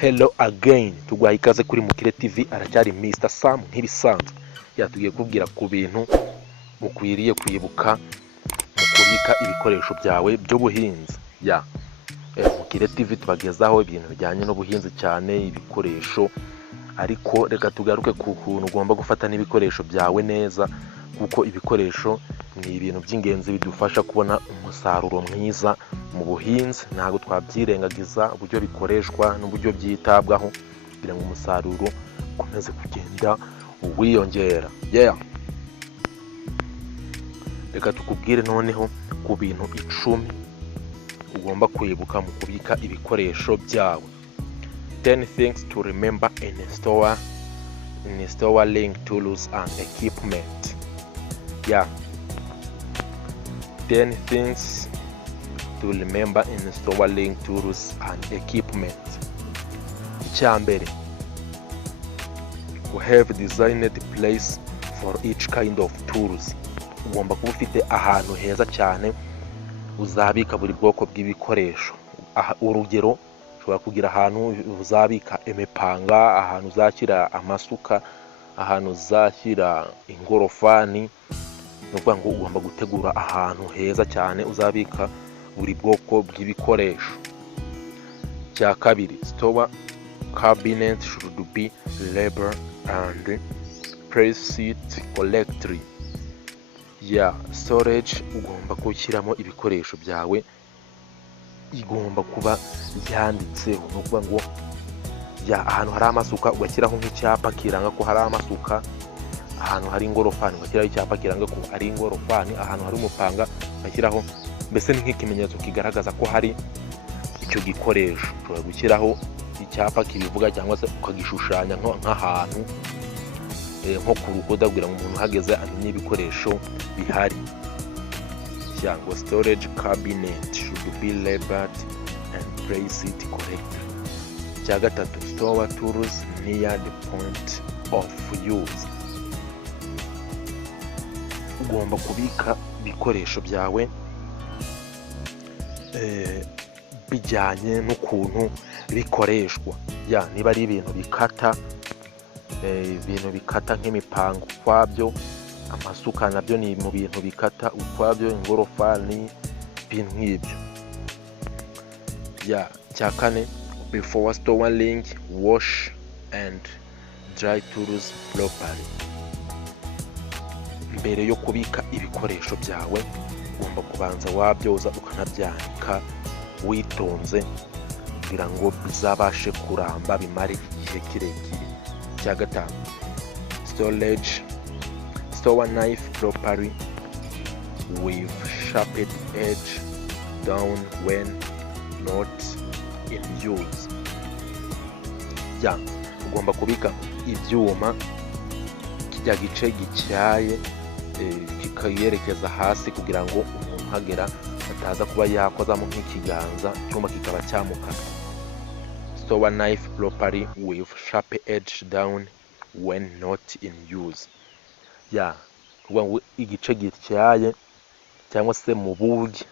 Hello again, tugwaye ikaze kuri Mukire TV, aracyari Mr Sam nk'ibisanzwe. Tugiye kubwira ku bintu ukwiriye kwibuka mu kubika ibikoresho byawe by'ubuhinzi. Mukire TV tubagezaho ibintu bijyanye n'ubuhinzi cyane, ibikoresho, ariko reka tugaruke ku kuntu ugomba gufata n'ibikoresho byawe neza, kuko ibikoresho ni ibintu by'ingenzi bidufasha kubona umusaruro mwiza mu buhinzi. Ntabwo twabyirengagiza uburyo bikoreshwa n'uburyo byitabwaho kugira ngo umusaruro ukomeze kugenda wiyongera. Reka tukubwire noneho ku bintu 10 ugomba kwibuka mu kubika ibikoresho byawe. 10 things to remember in installing tools and equipment. 10 things to remember in installing tools and equipment. Icyambere, we have designed place for each kind of tools. Ugomba kuba ufite ahantu heza cyane uzabika buri bwoko bw'ibikoresho. Urugero, ushobora kugira ahantu uzabika imipanga, ahantu uzashyira amasuka, ahantu uzashyira ingorofani. Nukuvuga ngo ugomba gutegura ahantu heza cyane uzabika buri bwoko bw'ibikoresho. Cya kabiri, store cabinet should be label and preset correctly. Storage ugomba gushyiramo ibikoresho byawe igomba kuba yanditseho. Nukuvuga ngo ahantu hari amasuka ugashyiraho nk'icyapa kiranga ko hari amasuka, ahantu hari ingorofani ugashyiraho icyapa kiranga ko ari ingorofani, ahantu hari umupanga ugashyiraho, mbese ni nk'ikimenyetso kigaragaza ko hari icyo gikoresho. Ushobora gushyiraho icyapa kibivuga cyangwa se ukagishushanya nk'ahantu nko ku rukuta kugira ngo umuntu uhageze amenye ibikoresho bihari. Cyangwa storage cabinet should be labeled and placed correctly. Cya gatatu, store tools near the point of use. Ugomba kubika ibikoresho byawe bijyanye n'ukuntu bikoreshwa. Niba ari ibintu bikata nk'imipanga ukwabyo, amasuka nabyo ni mu bintu bikata ukwabyo, ingorofani, ibintu nk'ibyo. Cya kane, before storing, wash and dry tools properly. Mbere yo kubika ibikoresho byawe ugomba kubanza wabyoza ukanabyanika witonze kugira ngo bizabashe kuramba bimare igihe kirekire. Cya gatanu, storage, store knife properly with sharpened edge down when not in use. Ugomba kubika ibyuma kijya gice gicyaye kikayerekeza hasi kugira ngo umuntu uhagera ataza kuba yakozamo nk'ikiganza cyuma kikaba cyamukata. Store knife properly with sharp edge down when not in use. Igice gityaye cyangwa se mu bugi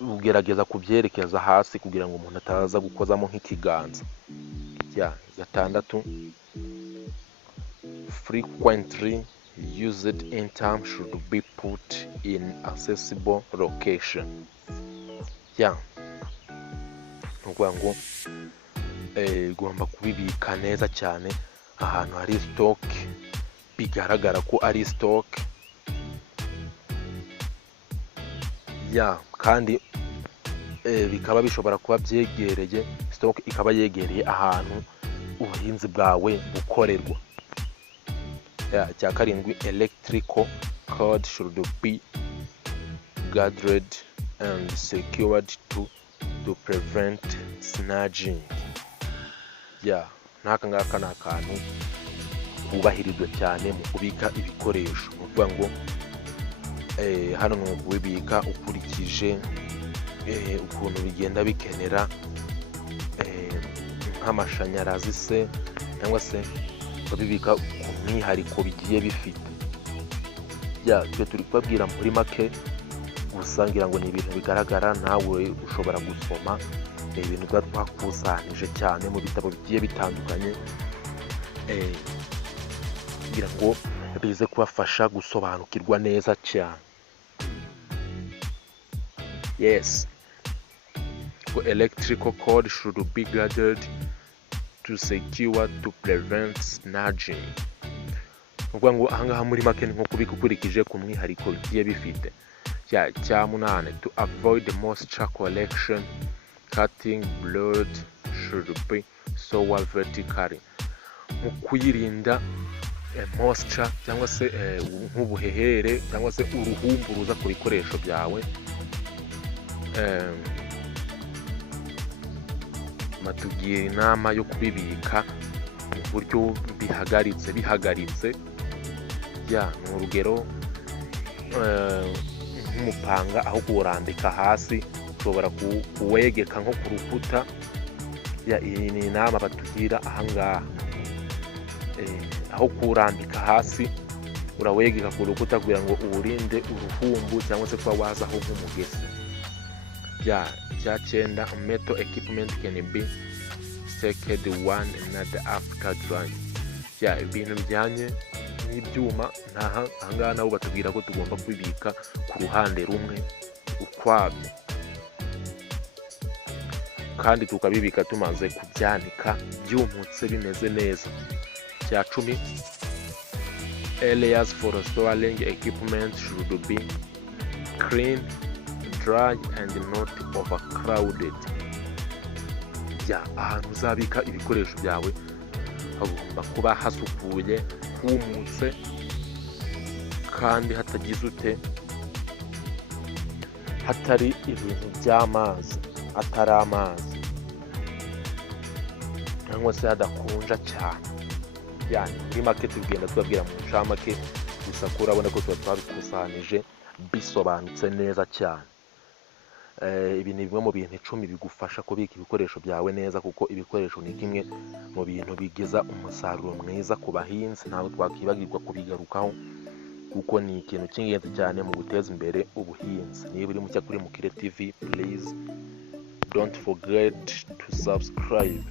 ugerageza kubyerekeza hasi kugira ngo umuntu ataza gukozamo nk'ikiganza. Gatandatu, frequently used item should be put in accessible location. Nukuvuga ngo ugomba kubibika neza cyane ahantu hari stock, bigaragara ko ari stock. Kandi bikaba bishobora kuba byegereye stock, ikaba yegereye ahantu ubuhinzi bwawe bukorerwa. Cya karindwi, electrical cord should be gathered and secured to prevent snagging. N'aka ngaka ni akantu kubahirizwa cyane mu kubika ibikoresho. Nukuvuga ngo hano ni ukubibika ukurikije ukuntu bigenda bikenera nk'amashanyarazi se, cyangwa se babibika ku mwihariko bigiye bifite. Twe turi kubabwira muri make gusa ngira ngo ni ibintu bigaragara, nawe ushobora gusoma ibintu tuba twakusanyije cyane mu bitabo bigiye bitandukanye, kugira ngo bize kubafasha gusobanukirwa neza cyane. Yes, electrical cord should be guarded to secure to prevent snatching. Ubwo ngo ahangaha muri make nko kubika ukurikije ku mwihariko bigiye bifite. Cya munane, to avoid moisture collection, cutting blood should be sown vertically. Mu kuyirinda moisture cyangwa se nk'ubuhehere cyangwa se uruhumbu ruza ku bikoresho byawe, matugira inama yo kubibika mu buryo bihagaritse. Ni urugero nk'umupanga aho kuwurambika hasi ushobora kuwegeka nko ku rukuta. Iyi ni inama batugira ahangaha, aho kuwurambika hasi urawegeka ku rukuta kugira ngo uwurinde uruhumbu cyangwa se kuba wazaho nk'umugezi. Cya cyenda, metal equipment can be second one another after drying. Ibintu bijyanye n'ibyuma ahangaha nabo batubwira ko tugomba kubibika ku ruhande rumwe ukwabyo, kandi tukabibika tumaze kubyanika byumutse bimeze neza. Cya cumi, areas for storing equipment should be clean, dry and not overcrowded. Ahantu uzabika ibikoresho byawe hagomba kuba hasukuye, humutse, kandi hatari ibintu by'amazi, atari amazi cyangwa se hadakonja cyane. Muri make tugenda tubabwira mu ncamake gusa ko urabona ko tuba twabikusanije bisobanutse neza cyane. Ibi ni bimwe mu bintu 10 bigufasha kubika ibikoresho byawe neza, kuko ibikoresho ni kimwe mu bintu bigeza umusaruro mwiza ku bahinzi. Ntabwo twakwibagirwa kubigarukaho kuko ni ikintu cy'ingenzi cyane mu guteza imbere ubuhinzi. Niba uri mucya kuri Mukire TV, please don't forget to subscribe.